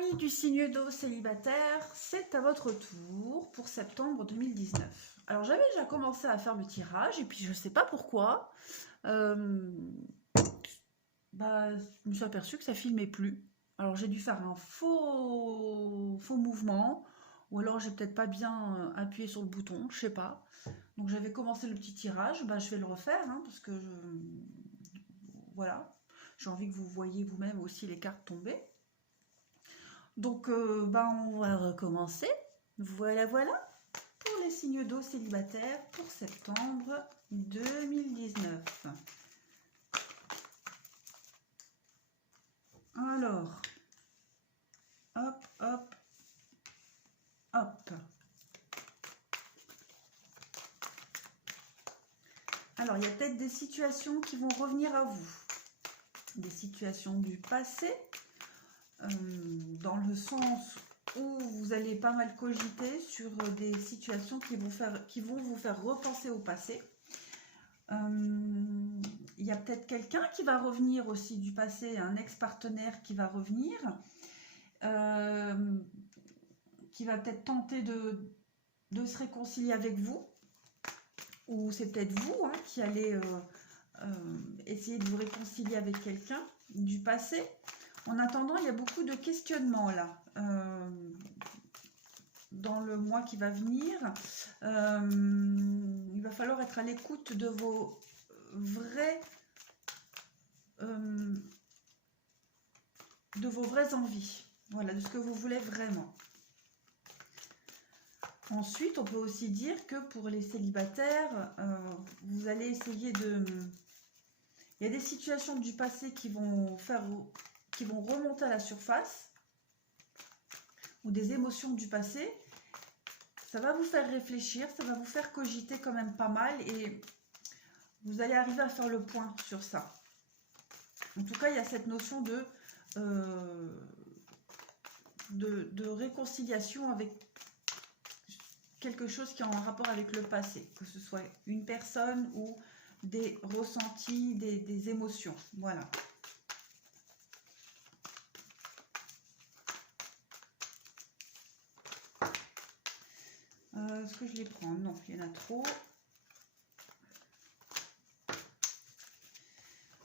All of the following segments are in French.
Amis du signe d'eau célibataire, c'est à votre tour pour septembre 2019. Alors j'avais déjà commencé à faire le tirage et puis je sais pas pourquoi, euh, je me suis aperçue que ça filmait plus. Alors j'ai dû faire un faux mouvement ou alors j'ai peut-être pas bien appuyé sur le bouton, je sais pas. Donc j'avais commencé le petit tirage, je vais le refaire hein, parce que voilà, j'ai envie que vous voyez vous-même aussi les cartes tomber. Donc, on va recommencer. Voilà, voilà, pour les signes d'eau célibataires pour septembre 2019. Alors, hop, hop, hop. Alors, il y a peut-être des situations qui vont revenir à vous. Des situations du passé, dans le sens où vous allez pas mal cogiter sur des situations qui vont vous faire repenser au passé. Il y a peut-être quelqu'un qui va revenir aussi du passé, un ex-partenaire qui va revenir, qui va peut-être tenter de se réconcilier avec vous, ou c'est peut-être vous hein, qui allez essayer de vous réconcilier avec quelqu'un du passé. En attendant, il y a beaucoup de questionnements là. Dans le mois qui va venir, il va falloir être à l'écoute de vos vraies envies, voilà, de ce que vous voulez vraiment. Ensuite, on peut aussi dire que pour les célibataires, vous allez essayer de... Il y a des situations du passé qui vont remonter à la surface, ou des émotions du passé. Ça va vous faire réfléchir, ça va vous faire cogiter quand même pas mal, et vous allez arriver à faire le point sur ça. En tout cas, il y a cette notion de réconciliation avec quelque chose qui est en rapport avec le passé, que ce soit une personne ou des ressentis, des émotions. Voilà. Est-ce que je les prends? Non, il y en a trop.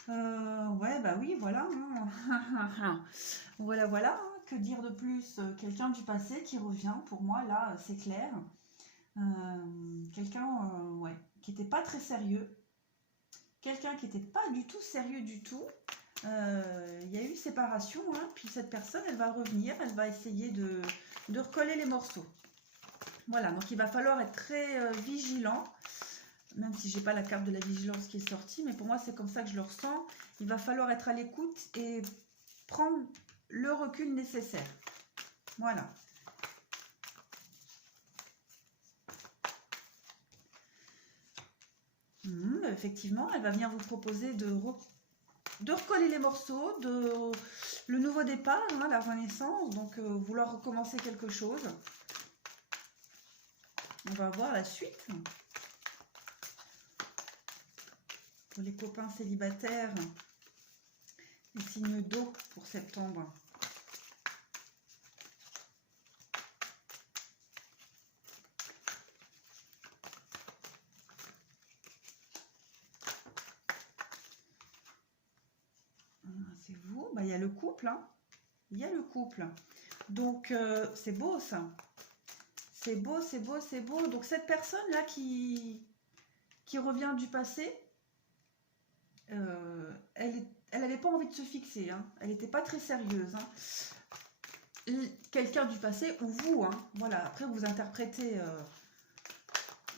Ouais, bah oui, voilà. Voilà, voilà. Que dire de plus? Quelqu'un du passé qui revient, pour moi, là, c'est clair. Quelqu'un, ouais, qui n'était pas très sérieux. Quelqu'un qui n'était pas du tout sérieux du tout. Il y a eu séparation, hein, puis cette personne, elle va revenir, elle va essayer de recoller les morceaux. Voilà, donc il va falloir être très vigilant. Même si j'ai pas la carte de la vigilance qui est sortie, mais pour moi c'est comme ça que je le ressens. Il va falloir être à l'écoute et prendre le recul nécessaire. Voilà. Effectivement, elle va venir vous proposer de recoller les morceaux, le nouveau départ, hein, la renaissance, donc vouloir recommencer quelque chose. On va voir la suite. Pour les copains célibataires, les signes d'eau pour septembre. C'est vous, il y a le couple, hein. Il y a le couple. Donc, c'est beau ça. C'est beau, c'est beau, c'est beau. Donc, cette personne-là qui revient du passé, elle n'avait pas envie de se fixer. Hein. Elle n'était pas très sérieuse. Hein. Quelqu'un du passé ou vous. Hein. Voilà, après, vous interprétez.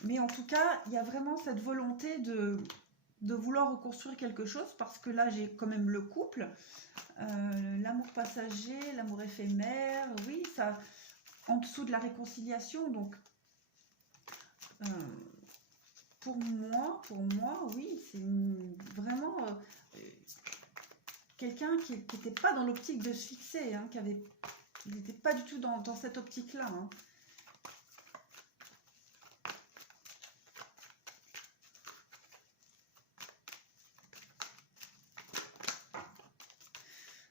Mais en tout cas, il y a vraiment cette volonté de vouloir reconstruire quelque chose, parce que là, j'ai quand même le couple. L'amour passager, l'amour éphémère, oui, ça, en dessous de la réconciliation, donc pour moi, oui, c'est vraiment quelqu'un qui n'était pas dans l'optique de se fixer, hein, il n'était pas du tout dans cette optique-là. Hein.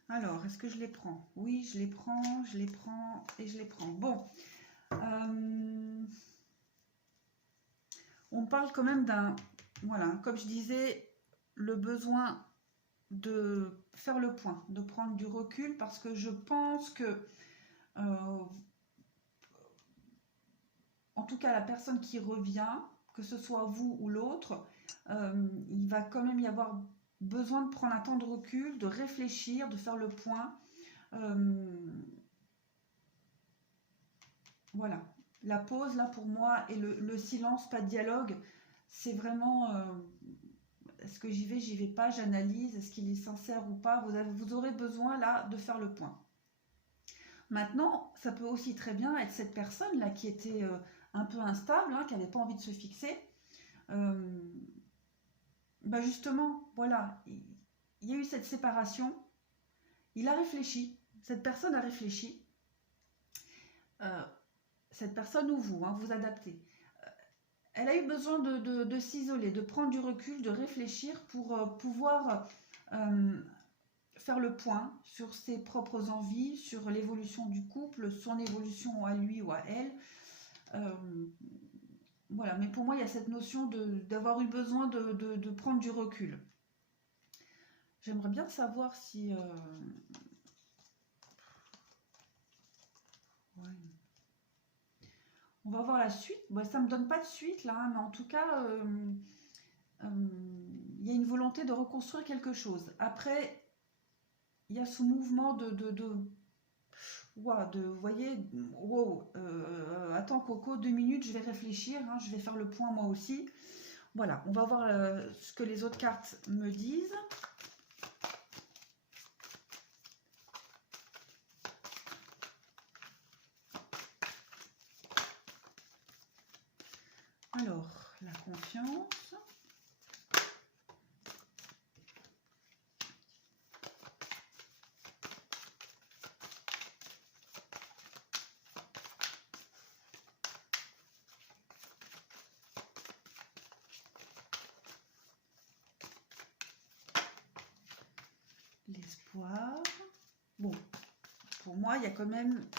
Alors, est-ce que je les prends? Oui, je les prends, je les prends et je les prends. Bon, on parle quand même d'un... Voilà, comme je disais, le besoin de faire le point, de prendre du recul, parce que je pense que, en tout cas, la personne qui revient, que ce soit vous ou l'autre, il va quand même y avoir besoin de prendre un temps de recul, de réfléchir, de faire le point. Voilà, la pause là pour moi et le silence, pas de dialogue, c'est vraiment est-ce que j'y vais pas, j'analyse, est-ce qu'il est sincère ou pas, vous aurez besoin là de faire le point. Maintenant, ça peut aussi très bien être cette personne là qui était un peu instable, hein, qui n'avait pas envie de se fixer. Bah justement, voilà, il y a eu cette séparation, il a réfléchi, cette personne a réfléchi. Cette personne ou vous, hein, vous adaptez. Elle a eu besoin de s'isoler, de prendre du recul, de réfléchir pour pouvoir faire le point sur ses propres envies, sur l'évolution du couple, son évolution à lui ou à elle. Voilà, mais pour moi, il y a cette notion d'avoir eu besoin de prendre du recul. J'aimerais bien savoir si... Ouais. On va voir la suite. Bon, ça ne me donne pas de suite là, hein, mais en tout cas, il y a une volonté de reconstruire quelque chose. Après, il y a ce mouvement vous voyez, wow, attends Coco, 2 minutes, je vais réfléchir, hein, je vais faire le point moi aussi. Voilà, on va voir ce que les autres cartes me disent. Alors, la confiance. L'espoir. Bon, pour moi, il y a quand même...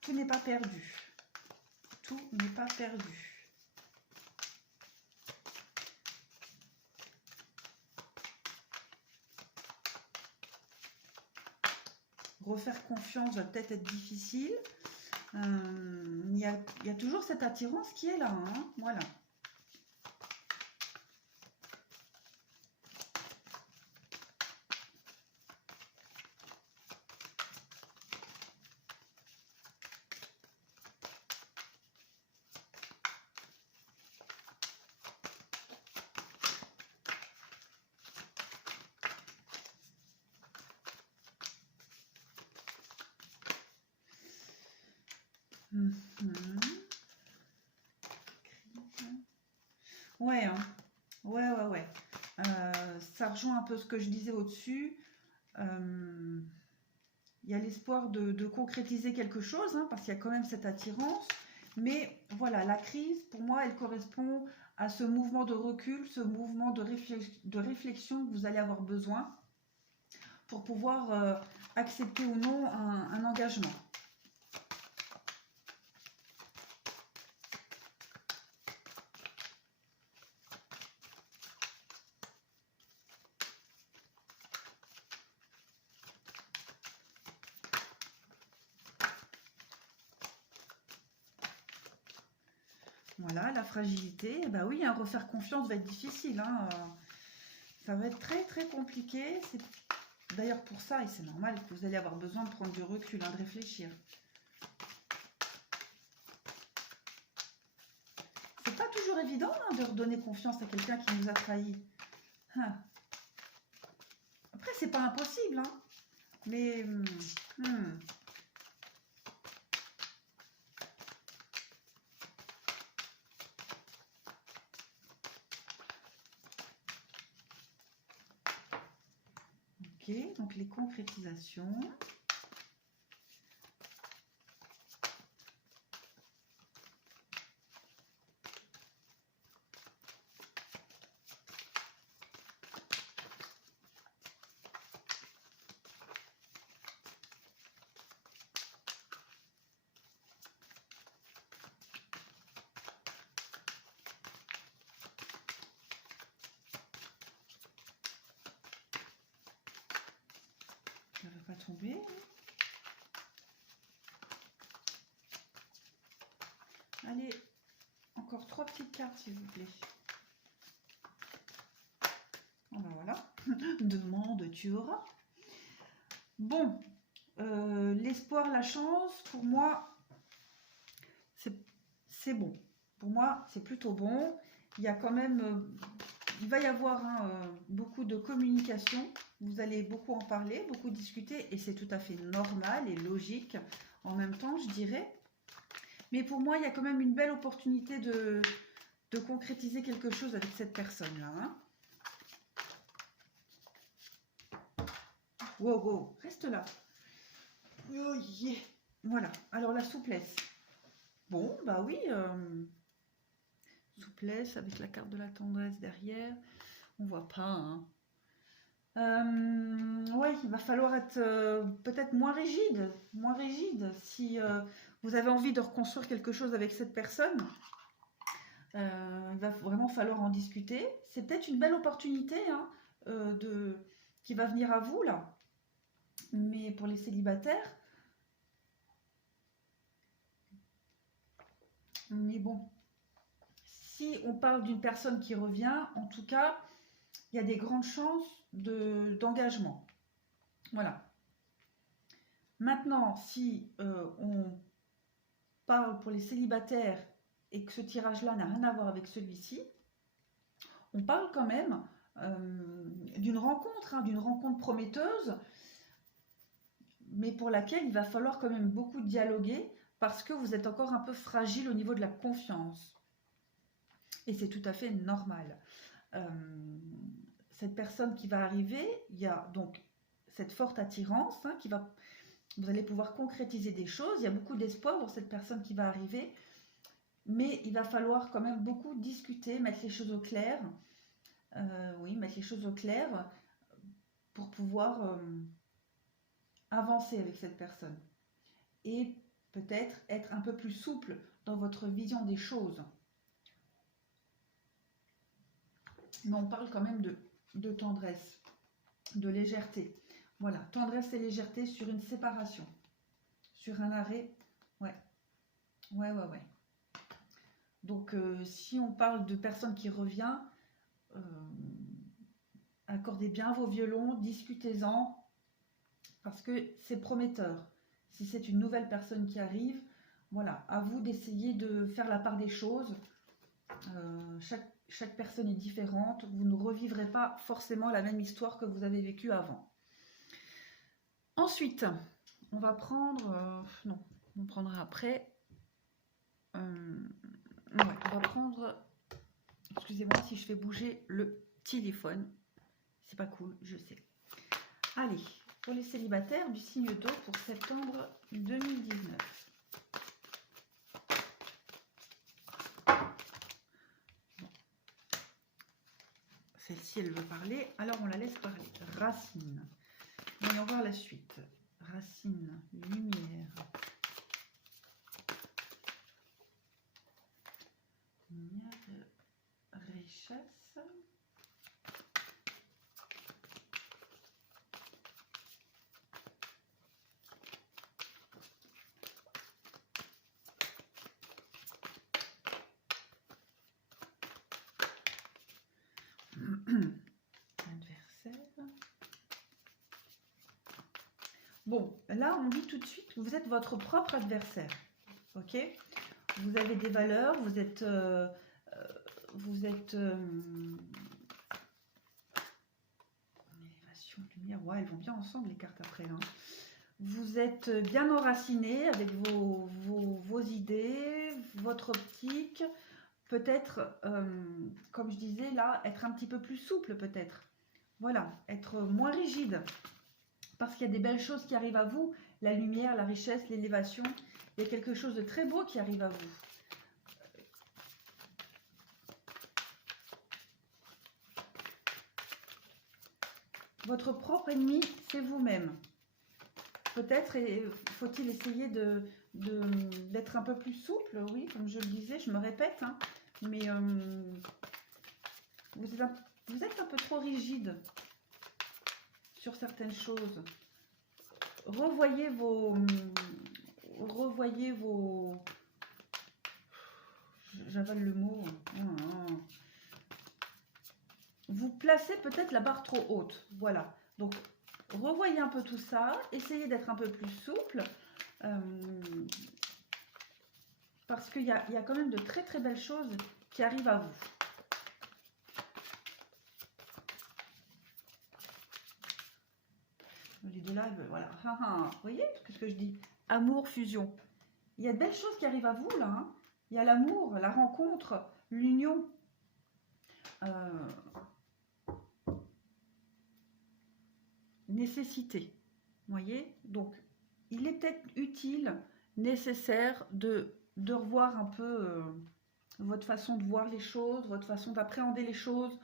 Tout n'est pas perdu. Tout n'est pas perdu. Refaire confiance va peut-être être difficile. Il y a toujours cette attirance qui est là. Hein, voilà. Ouais, hein. Ouais. Ça rejoint un peu ce que je disais au-dessus. Il y a l'espoir de concrétiser quelque chose, hein, parce qu'il y a quand même cette attirance. Mais voilà, la crise, pour moi, elle correspond à ce mouvement de recul, ce mouvement de réflexion que vous allez avoir besoin pour pouvoir accepter ou non un engagement. Voilà, la fragilité, bah oui, hein, refaire confiance va être difficile. Hein, ça va être très très compliqué. C'est d'ailleurs pour ça, et c'est normal, que vous allez avoir besoin de prendre du recul, hein, de réfléchir. C'est pas toujours évident, hein, de redonner confiance à quelqu'un qui nous a trahis. Hein. Après, c'est pas impossible, hein, mais... Ok, donc les concrétisations. tomber. Allez, encore 3 petites cartes, s'il vous plaît. Oh ben voilà. Demande, tu auras. Bon, l'espoir, la chance, pour moi, c'est bon. Pour moi, c'est plutôt bon. Il y a quand même, il va y avoir beaucoup de communication. Vous allez beaucoup en parler, beaucoup discuter, et c'est tout à fait normal et logique en même temps, je dirais. Mais pour moi, il y a quand même une belle opportunité de concrétiser quelque chose avec cette personne-là. Hein. Wow, wow, reste là. Oh yeah. Voilà, alors la souplesse. Bon, bah oui, souplesse avec la carte de la tendresse derrière. On voit pas, hein. Ouais, il va falloir être peut-être moins rigide. Si vous avez envie de reconstruire quelque chose avec cette personne, il va vraiment falloir en discuter. C'est peut-être une belle opportunité hein, qui va venir à vous là. Mais pour les célibataires, mais bon, si on parle d'une personne qui revient, en tout cas, il y a des grandes chances d'engagement. Voilà. Maintenant, si on parle pour les célibataires et que ce tirage-là n'a rien à voir avec celui-ci, on parle quand même d'une rencontre prometteuse, mais pour laquelle il va falloir quand même beaucoup dialoguer parce que vous êtes encore un peu fragile au niveau de la confiance. Et c'est tout à fait normal. Cette personne qui va arriver, il y a donc cette forte attirance hein, vous allez pouvoir concrétiser des choses. Il y a beaucoup d'espoir pour cette personne qui va arriver, mais il va falloir quand même beaucoup discuter, mettre les choses au clair. Oui, mettre les choses au clair pour pouvoir avancer avec cette personne. Et peut-être être un peu plus souple dans votre vision des choses. Mais on parle quand même de tendresse, de légèreté. Voilà, tendresse et légèreté sur une séparation, sur un arrêt. Ouais. Donc, si on parle de personne qui revient, accordez bien vos violons, discutez-en, parce que c'est prometteur. Si c'est une nouvelle personne qui arrive, voilà, à vous d'essayer de faire la part des choses. Chaque personne est différente. Vous ne revivrez pas forcément la même histoire que vous avez vécue avant. Ensuite, on va prendre... non, on prendra après. Ouais, on va prendre... Excusez-moi si je fais bouger le téléphone. C'est pas cool, je sais. Allez, pour les célibataires du signe d'eau pour septembre 2019. Celle-ci, elle veut parler, alors on la laisse parler. Racine. Voyons voir la suite. Racine, lumière. Lumière, richesse. Adversaire. Bon, là, on dit tout de suite que vous êtes votre propre adversaire. Ok? Vous avez des valeurs, vous êtes élévation, lumière, ouais, elles vont bien ensemble les cartes après là. Vous êtes bien enraciné avec vos idées, votre optique. Peut-être, comme je disais là, être un petit peu plus souple peut-être. Voilà, être moins rigide. Parce qu'il y a des belles choses qui arrivent à vous. La lumière, la richesse, l'élévation. Il y a quelque chose de très beau qui arrive à vous. Votre propre ennemi, c'est vous-même. Peut-être faut-il essayer d'être un peu plus souple, oui, comme je le disais, je me répète, hein, mais vous êtes un peu trop rigide sur certaines choses. revoyez vos, j'avale le mot, vous placez peut-être la barre trop haute, voilà. Donc, revoyez un peu tout ça, essayez d'être un peu plus souple, parce qu'il y a quand même de très très belles choses qui arrivent à vous. Les deux là, voilà. Vous voyez ce que je dis? Amour, fusion. Il y a de belles choses qui arrivent à vous là. Hein. Il y a l'amour, la rencontre, l'union. Nécessité. Vous voyez? Donc, il est peut-être utile, nécessaire de revoir un peu votre façon de voir les choses, votre façon d'appréhender les choses.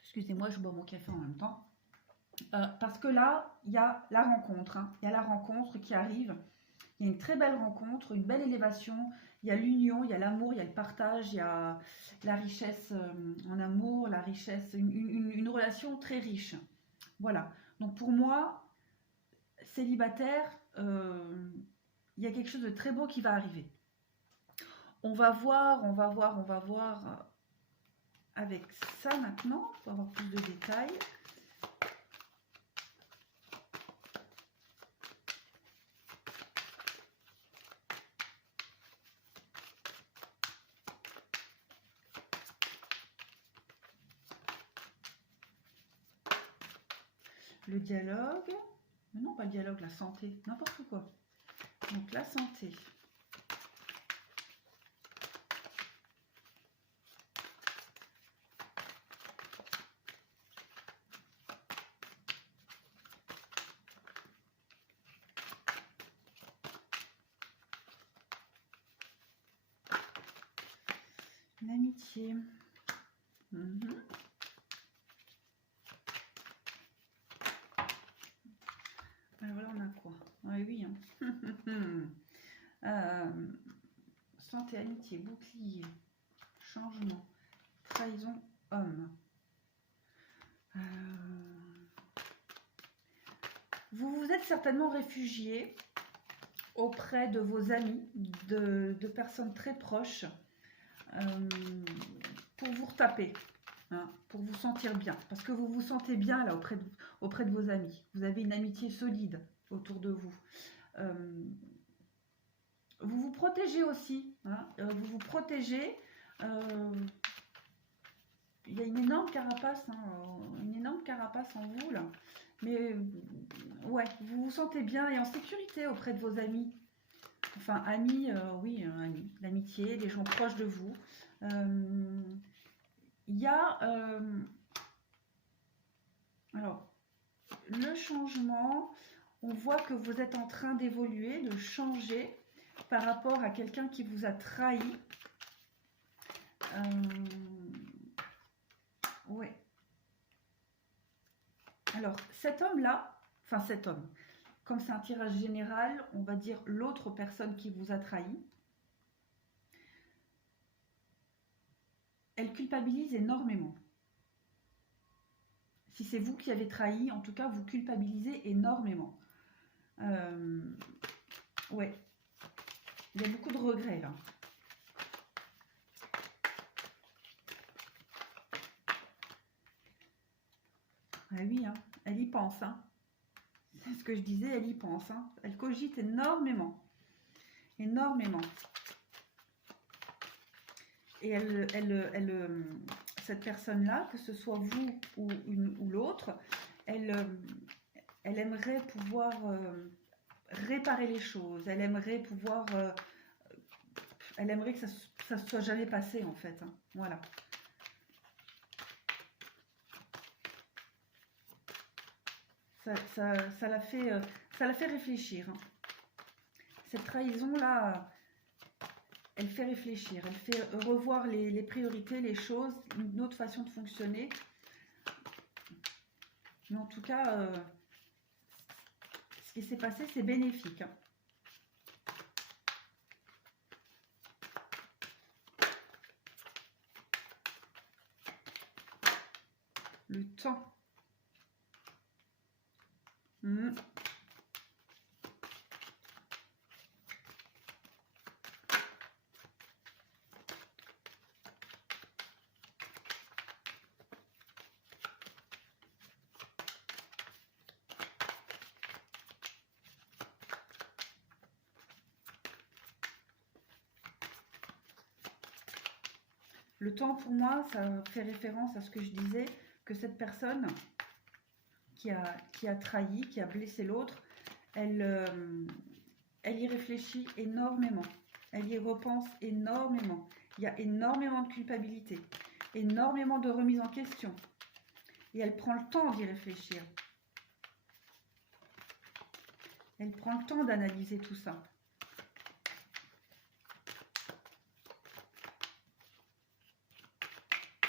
Excusez-moi, je bois mon café en même temps. Parce que là, il y a la rencontre. Hein. Il y a la rencontre qui arrive. Il y a une très belle rencontre, une belle élévation. Il y a l'union, il y a l'amour, il y a le partage, il y a la richesse en amour, la richesse, une relation très riche. Voilà. Donc pour moi, célibataire, il y a quelque chose de très beau qui va arriver. On va voir avec ça maintenant, pour avoir plus de détails. Le dialogue, non pas le dialogue, la santé, n'importe quoi. Donc la santé. L'amitié. Alors là, on a quoi? Oui. Hein. Santé, amitié, bouclier, changement, trahison, homme. Vous vous êtes certainement réfugié auprès de vos amis, de personnes très proches, pour vous retaper. Hein, pour vous sentir bien, parce que vous vous sentez bien là auprès de vos amis. Vous avez une amitié solide autour de vous. Vous vous protégez aussi. Hein, vous vous protégez. Il y a une énorme carapace, en vous là. Mais ouais, vous vous sentez bien et en sécurité auprès de vos amis. Enfin, amis, oui, amis, l'amitié, des gens proches de vous. Il y a alors le changement, on voit que vous êtes en train d'évoluer, de changer par rapport à quelqu'un qui vous a trahi. Ouais. Alors cet homme-là, enfin cet homme, comme c'est un tirage général, on va dire l'autre personne qui vous a trahi. Elle culpabilise énormément. Si c'est vous qui avez trahi, en tout cas, vous culpabilisez énormément. Ouais. Il y a beaucoup de regrets, là. Ah oui, hein, elle y pense. Hein. C'est ce que je disais, elle y pense. Hein. Elle cogite énormément. Énormément. Et cette personne-là, que ce soit vous ou l'autre, elle aimerait pouvoir réparer les choses. Elle aimerait pouvoir... elle aimerait que ça ne soit jamais passé, en fait. Hein. Voilà. Ça la fait réfléchir. Hein. Cette trahison-là, elle fait réfléchir. Elle fait revoir les priorités, les choses, une autre façon de fonctionner. Mais en tout cas, ce qui s'est passé, c'est bénéfique. Hein. Le temps. Hmm. Le temps, pour moi, ça fait référence à ce que je disais, que cette personne qui a trahi, qui a blessé l'autre, elle y réfléchit énormément. Elle y repense énormément. Il y a énormément de culpabilité, énormément de remise en question. Et elle prend le temps d'y réfléchir. Elle prend le temps d'analyser tout ça.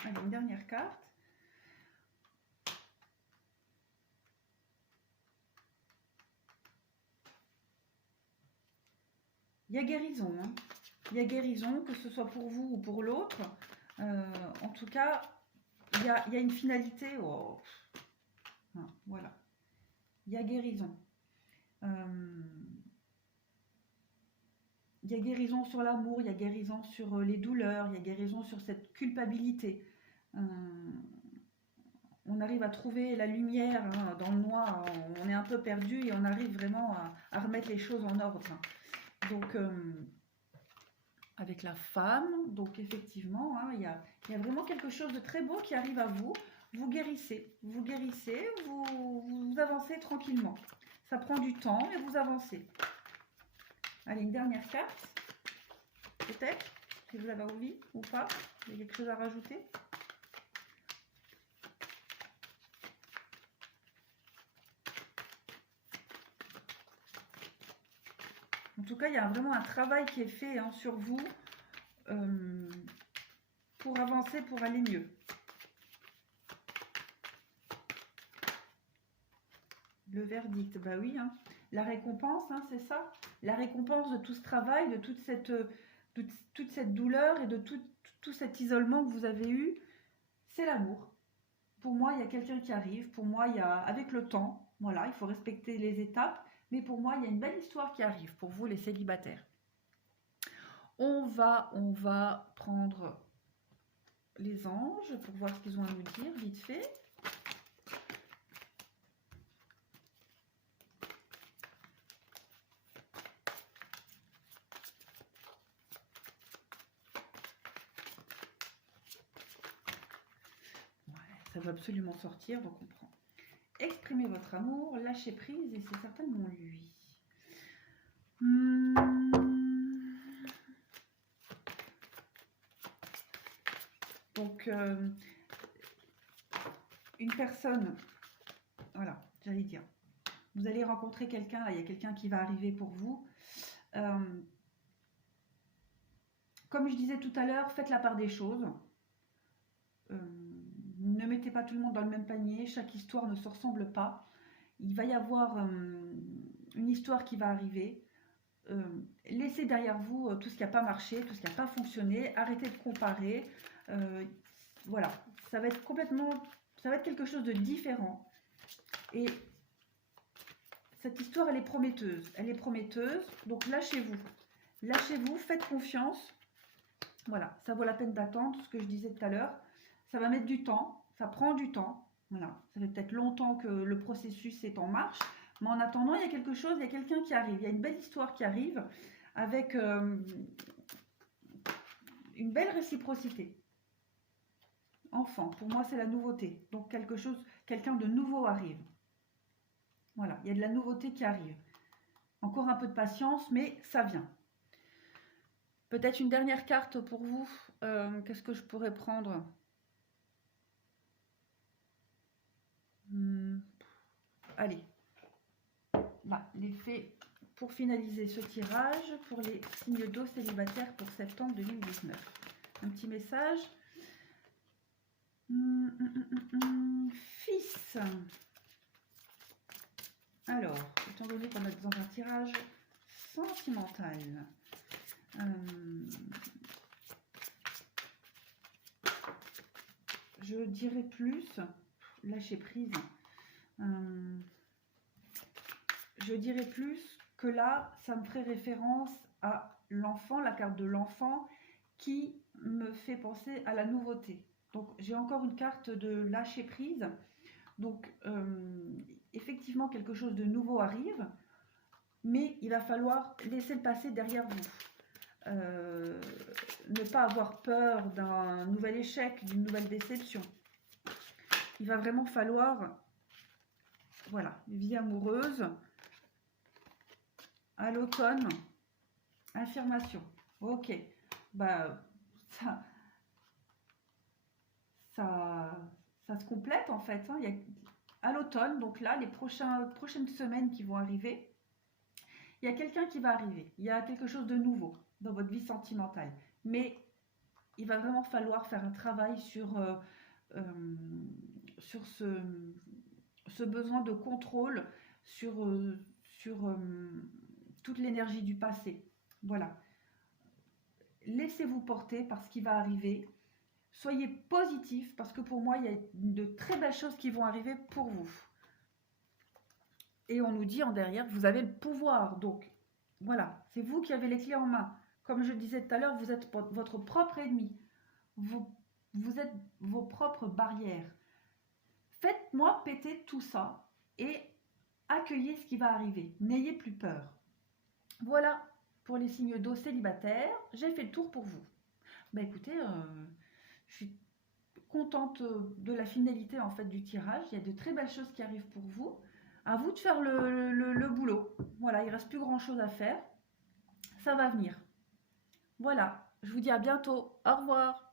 Allez, une dernière carte. Il y a guérison. Hein. Il y a guérison, que ce soit pour vous ou pour l'autre. En tout cas, il y a une finalité. Oh. Voilà. Il y a guérison. Il y a guérison sur l'amour, il y a guérison sur les douleurs, il y a guérison sur cette culpabilité. On arrive à trouver la lumière hein, dans le noir, on est un peu perdu et on arrive vraiment à remettre les choses en ordre. Donc, avec la femme, donc effectivement, hein, il y a vraiment quelque chose de très beau qui arrive à vous. Vous guérissez, vous avancez tranquillement. Ça prend du temps, mais vous avancez. Allez, une dernière carte. Peut-être, si vous avez envie ou pas. Il y a quelque chose à rajouter. En tout cas, il y a vraiment un travail qui est fait hein, sur vous pour avancer, pour aller mieux. Le verdict, bah oui. Hein. La récompense, hein, c'est ça. La récompense de tout ce travail, de toute cette douleur et de tout cet isolement que vous avez eu, c'est l'amour. Pour moi, il y a quelqu'un qui arrive. Pour moi, il y a, avec le temps, voilà, il faut respecter les étapes. Mais pour moi, il y a une belle histoire qui arrive pour vous, les célibataires. On va prendre les anges pour voir ce qu'ils ont à nous dire, vite fait. Ça va absolument sortir, donc on prend. Exprimez votre amour, lâchez prise, et c'est certainement lui. Donc, une personne, voilà, j'allais dire, vous allez rencontrer quelqu'un, il y a quelqu'un qui va arriver pour vous. Comme je disais tout à l'heure, faites la part des choses. Ne mettez pas tout le monde dans le même panier, chaque histoire ne se ressemble pas. Il va y avoir une histoire qui va arriver. Laissez derrière vous tout ce qui n'a pas marché, tout ce qui n'a pas fonctionné. Arrêtez de comparer. Voilà, ça va être quelque chose de différent. Et cette histoire, elle est prometteuse. Elle est prometteuse, donc lâchez-vous. Lâchez-vous, faites confiance. Voilà, ça vaut la peine d'attendre, ce que je disais tout à l'heure. Ça va mettre du temps, ça prend du temps. Voilà, ça fait peut-être longtemps que le processus est en marche. Mais en attendant, il y a quelque chose, il y a quelqu'un qui arrive. Il y a une belle histoire qui arrive avec une belle réciprocité. Enfant, pour moi, c'est la nouveauté. Donc, quelqu'un de nouveau arrive. Voilà, il y a de la nouveauté qui arrive. Encore un peu de patience, mais ça vient. Peut-être une dernière carte pour vous. Qu'est-ce que je pourrais prendre ? Allez. Là, les fées pour finaliser ce tirage pour les signes d'eau célibataires pour septembre 2019. Un petit message. Fils. Alors, étant donné qu'on est dans un tirage sentimental, je dirais plus lâcher prise. je dirais plus que là, ça me ferait référence à l'enfant, la carte de l'enfant, qui me fait penser à la nouveauté. Donc, j'ai encore une carte de lâcher prise. Donc, effectivement, quelque chose de nouveau arrive, mais il va falloir laisser le passé derrière vous. Ne pas avoir peur d'un nouvel échec, d'une nouvelle déception. Il va vraiment falloir, voilà, vie amoureuse, à l'automne, affirmation. Ok, bah ça se complète en fait. Hein. Il y a, à l'automne, donc là, les prochaines semaines qui vont arriver, il y a quelqu'un qui va arriver. Il y a quelque chose de nouveau dans votre vie sentimentale. Mais il va vraiment falloir faire un travail sur ce besoin de contrôle, sur toute l'énergie du passé. Voilà. Laissez-vous porter par ce qui va arriver. Soyez positif parce que pour moi, il y a de très belles choses qui vont arriver pour vous. Et on nous dit en derrière, vous avez le pouvoir. Donc, voilà, c'est vous qui avez les clés en main. Comme je disais tout à l'heure, vous êtes votre propre ennemi. Vous êtes vos propres barrières. Faites-moi péter tout ça et accueillez ce qui va arriver. N'ayez plus peur. Voilà pour les signes d'eau célibataires. J'ai fait le tour pour vous. Bah écoutez, je suis contente de la finalité en fait du tirage. Il y a de très belles choses qui arrivent pour vous. À vous de faire le boulot. Voilà, il ne reste plus grand chose à faire. Ça va venir. Voilà, je vous dis à bientôt. Au revoir.